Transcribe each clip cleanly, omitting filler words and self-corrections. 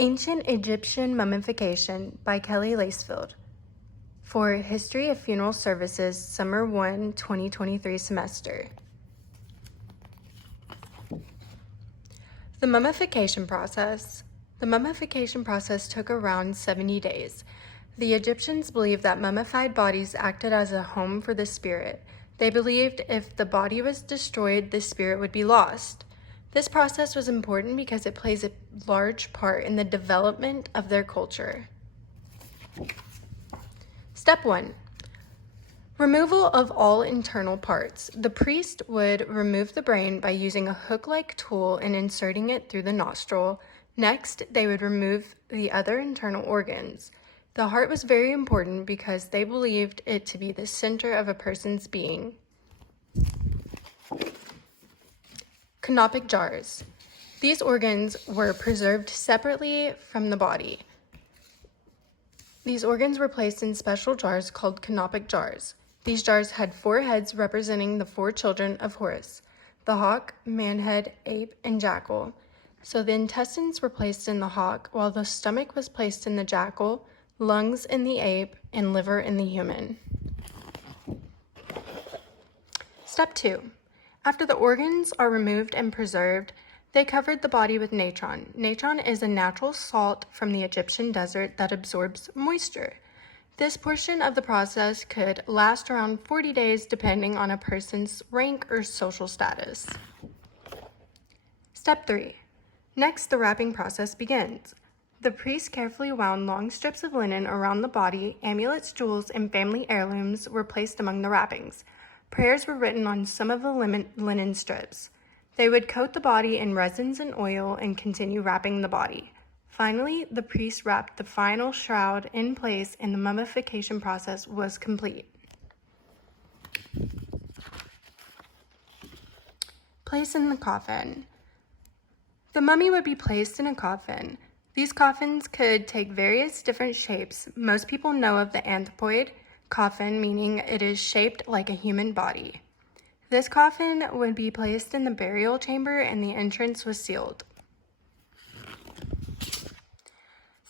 Ancient Egyptian Mummification by Kelly Lacefield for History of Funeral Services Summer 1 2023 semester. The mummification process. The mummification process took around 70 days. The Egyptians believed that mummified bodies acted as a home for the spirit. They believed if the body was destroyed, the spirit would be lost. This process was important because it plays a large part in the development of their culture. Step 1. Removal of all internal parts. The priest would remove the brain by using a hook-like tool and inserting it through the nostril. Next, they would remove the other internal organs. The heart was very important because they believed it to be the center of a person's being. Canopic jars. These organs were preserved separately from the body. These organs were placed in special jars called canopic jars. These jars had 4 heads representing the 4 children of Horus: the hawk, manhead, ape, and jackal. So the intestines were placed in the hawk, while the stomach was placed in the jackal, lungs in the ape, and liver in the human. Step 2. After the organs are removed and preserved, they covered the body with natron. Natron is a natural salt from the Egyptian desert that absorbs moisture. This portion of the process could last around 40 days depending on a person's rank or social status. Step 3. Next, the wrapping process begins. The priest carefully wound long strips of linen around the body. Amulets, jewels, and family heirlooms were placed among the wrappings. Prayers were written on some of the linen strips. They would coat the body in resins and oil and continue wrapping the body. Finally, the priest wrapped the final shroud in place and the mummification process was complete. Place in the coffin. The mummy would be placed in a coffin. These coffins could take various different shapes. Most people know of the anthropoid coffin, meaning it is shaped like a human body. This coffin would be placed in the burial chamber and the entrance was sealed.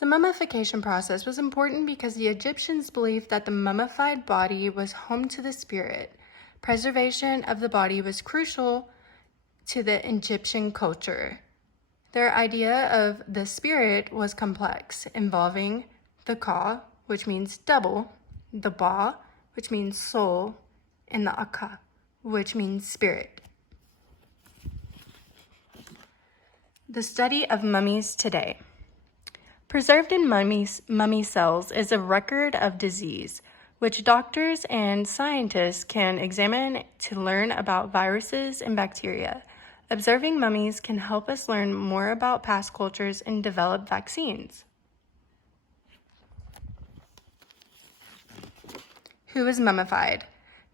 The mummification process was important because the Egyptians believed that the mummified body was home to the spirit. Preservation of the body was crucial to the Egyptian culture. Their idea of the spirit was complex, involving the ka, which means double, the ba, which means soul, and the aka, which means spirit. The study of mummies today. Preserved in mummy cells is a record of disease, which doctors and scientists can examine to learn about viruses and bacteria. Observing mummies can help us learn more about past cultures and develop vaccines. Who was mummified?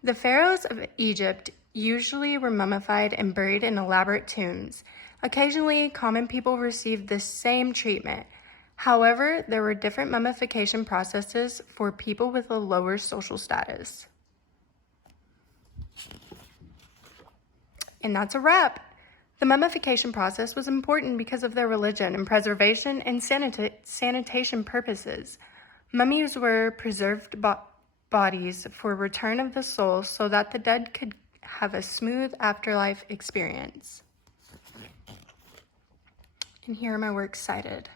The pharaohs of Egypt usually were mummified and buried in elaborate tombs. Occasionally, common people received the same treatment. However, there were different mummification processes for people with a lower social status. And that's a wrap. The mummification process was important because of their religion and preservation and sanitation purposes. Mummies were preserved bodies for return of the soul so that the dead could have a smooth afterlife experience. And here are my works cited.